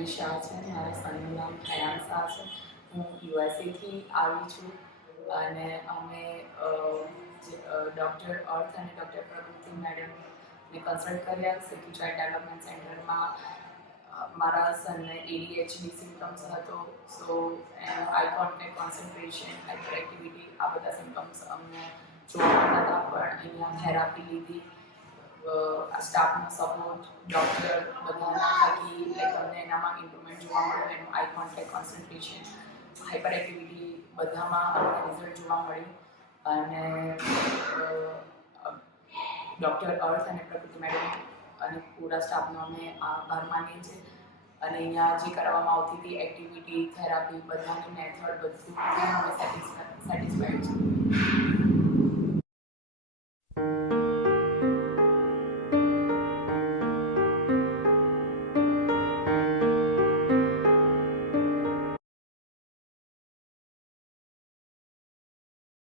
મને શાહ છે, મારા સનનું નામ હયાન શાહ છે. હું યુએસએથી આવી છું અને અમે ડૉક્ટર અર્થ અને ડૉક્ટર પ્રકૃતિ મેડમને કન્સલ્ટ કર્યા. સિટી ચાઇલ્ડ ડેવલપમેન્ટ સેન્ટરમાં મારા સનને ADHD સિમ્ટમ્સ હતો. સો એનું eye contact, concentration, hyper activity આ બધા સિમ્ટમ્સ અમને જોવા મળતા હતા. પણ અહીંયા થેરાપી લીધી, સ્ટાફનો સપોર્ટ, ડૉક્ટર બધાના થકી તમને એનામાં ઇમ્પ્રુવમેન્ટ જોવા મળ્યું. એનું eye contact, concentration, hyper activity બધામાં અમને રિઝલ્ટ જોવા મળ્યું. અને ડૉક્ટર અર્થ અને પ્રકૃતિ મેડમ અને પૂરા સ્ટાફનો અમે આભાર માનીએ છીએ. અને અહીંયા જે કરવામાં આવતી હતી એક્ટિવિટી, થેરાપી બધાની મેથડ બધું અમે સેટિસ્ફાઈડ છે.